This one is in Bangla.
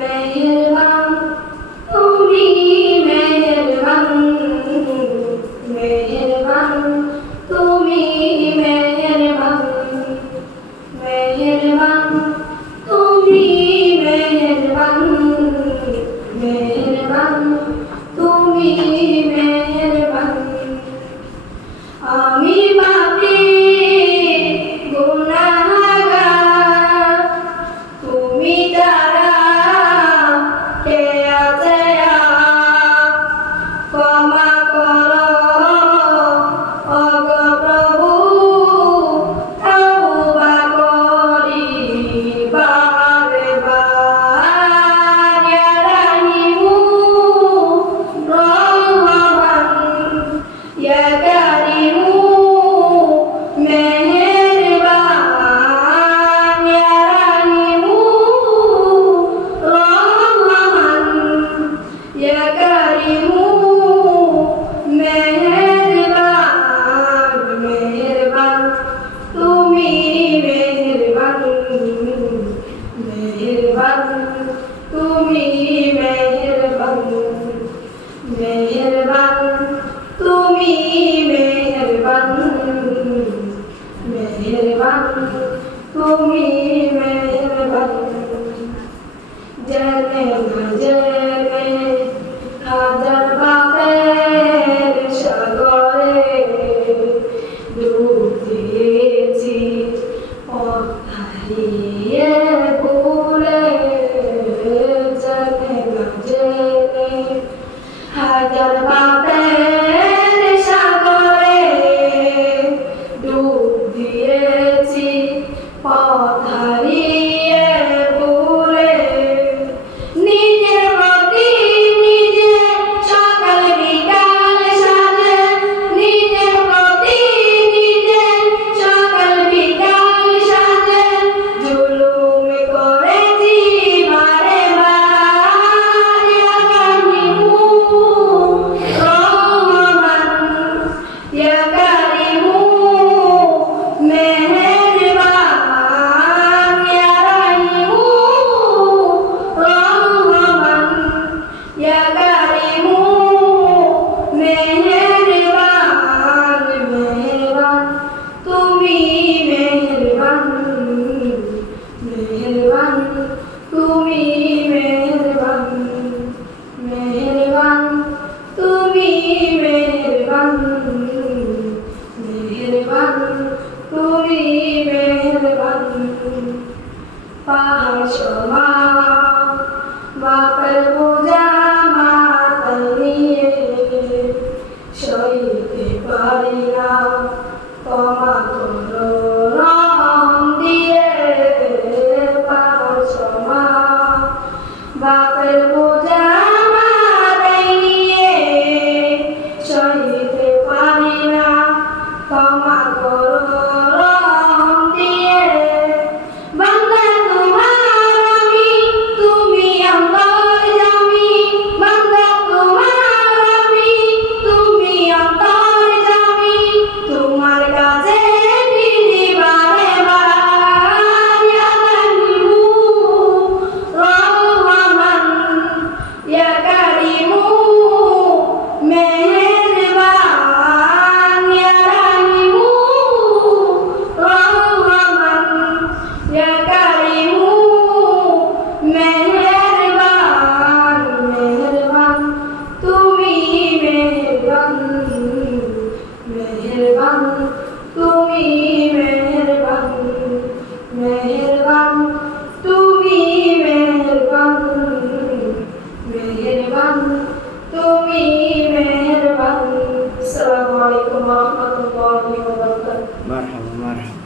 মেহেরবান তুমি মেহেরবান মেহেরবান তুমি মেহেরবান মেহেরবান তুমি মেহেরবান মেহেরবান তুমি মেহেরবান আমি পাপী গুনাহগার তুমি যারা কে আছে ক্ষমা করো ওগো প্রভু তওবা করি বারে বার ইয়া রাহিমু রহমান ইয়া কারিমু মেহেরবান ইয়া রাহিমু রহমান ইয়া কারিমু মেহেরবান মেহেরবান তুমি মেহেরবান মেহেরবান তুমি মেহেরবান মেহেরবান তুমি মেহেরবান মেহেরবান তুমি মেহেরবান জেনে না জেনে হাজার পাপের সাগরে ডুব দিয়েছি পথ হারিয়ে ভুলে জেনে না জেনে হাজার পাপের সাগরে ডুব দিয়েছি পথ হারিয়ে ভুলে নিজের প্রতি নিজে সকাল বিকাল সাজে নিজের প্রতি নিজে সকাল বিকাল সাজে জুলুম করেছি বারে বার ইয়া কারিমু রহমান ইয়া কারিমু মেহেরবান ইয়া রাহিমু রহমান ইয়া কারিমু মেহেরবান মেহেরবান তুমি মেহেরবান মেহেরবান তুমি মেহেরবান মেহেরবান তুমি মেহেরবান মেহেরবান তুমি মেহেরবান পাহাড় সমান বাপের বোঝা মাথায় নিয়ে সইতে পারি না ক্ষমা করো রহম দিয়ে পাহাড় সমান বাপের বোঝা মাথায় নিয়ে সইতে পারি না ক্ষমা করো রহম দিয়ে বান্দা তোমার আমি তুমি অন্তর জামি বান্দা তোমার আমি তুমি অন্তর জামি তোমার কাছে ফিরি বারে বার ইয়া রাহিমু রহমান ইয়া কারিমু মেহেরবান ইয়া রাহিমু রহমান ইয়া কারিমু মেহেরবান মেহেরবান তুমি মেহেরবান মেহেরবান